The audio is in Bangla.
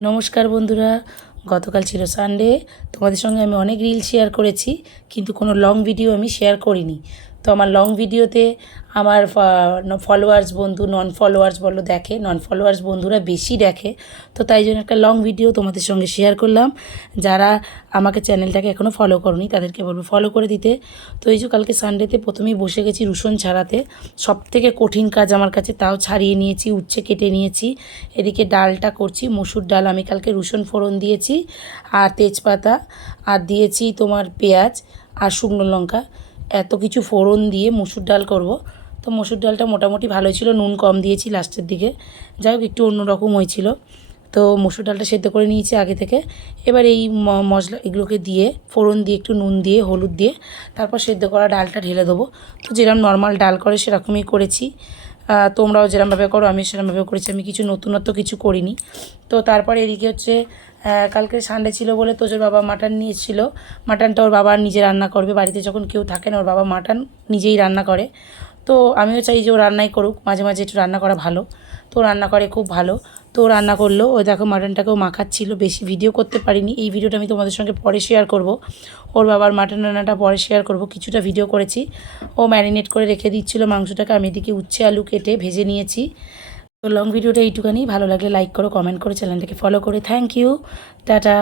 নমস্কার বন্ধুরা, গতকাল ছিল সানডে। তোমাদের সঙ্গে আমি অনেক রিল শেয়ার করেছি, কিন্তু কোনো লং ভিডিও আমি শেয়ার করিনি। তো আমার লং ভিডিওতে আমার ফলোয়ার্স বন্ধু, নন ফলোয়ার্স বলো দেখে, নন ফলোয়ার্স বন্ধুরা বেশি দেখে। তো তাই জন্য একটা লং ভিডিও তোমাদের সঙ্গে শেয়ার করলাম। যারা আমাকে চ্যানেলটাকে এখনও ফলো করনি তাদেরকে বলবো ফলো করে দিতে। তো এই যে কালকে সানডেতে প্রথমেই বসে গেছি রসুন ছাড়াতে। সবথেকে কঠিন কাজ আমার কাছে, তাও ছাড়িয়ে নিয়েছি, উচ্ছে কেটে নিয়েছি। এদিকে ডালটা করছি, মসুর ডাল। আমি কালকে রসুন ফোড়ন দিয়েছি আর তেজপাতা, আর দিয়েছি তোমার পেঁয়াজ আর শুকনো লঙ্কা। এত কিছু ফোড়ন দিয়ে মসুর ডাল করব। তো মসুর ডালটা মোটামুটি ভালোই ছিল, নুন কম দিয়েছি লাস্টের দিকে। যাই হোক, একটু অন্যরকম হয়েছিল। তো মসুর ডালটা সেদ্ধ করে নিয়েছি আগে থেকে। এবার এই মশলা এগুলোকে দিয়ে, ফোড়ন দিয়ে, একটু নুন দিয়ে, হলুদ দিয়ে, তারপর সেদ্ধ করা ডালটা ঢেলে দেবো। তো যেরকম নর্মাল ডাল করে সেরকমই করেছি। তোমরাও যেরকমভাবে করো আমি সেরকমভাবে করেছি, আমি কিছু নতুনত্ব কিছু করিনি। তো তারপরে এদিকে হচ্ছে কালকে সানডে ছিল বলে তোজোর বাবা মাটন নিয়েছিল। মাটনটা ওর বাবা নিজে রান্না করবে, বাড়িতে যখন কেউ থাকে না ওর বাবা মাটন নিজেই রান্না করে। তো আমিও চাই যে ও রান্নাই করুক, মাঝে মাঝে একটু রান্না করা ভালো। তো রান্না করে খুব ভালো। তো রান্না করলো, ওই দেখো মাটনটাকেও মাখাচ্ছিল। বেশি ভিডিও করতে পারিনি, এই ভিডিওটা আমি তোমাদের সঙ্গে পরে শেয়ার করব। ওর বাবার মাটন রান্নাটা পরে শেয়ার করব। কিছুটা ভিডিও করেছি। ও ম্যারিনেট করে রেখে দিচ্ছিলো মাংসটাকে, আমি এদিকে উচ্ছে আলু কেটে ভেজে নিয়েছি। তো লং ভিডিওটা এইটুখানি। ভালো লাগলে লাইক করো, কমেন্ট করো, চ্যানেলটাকে ফলো করে। Thank you, tata.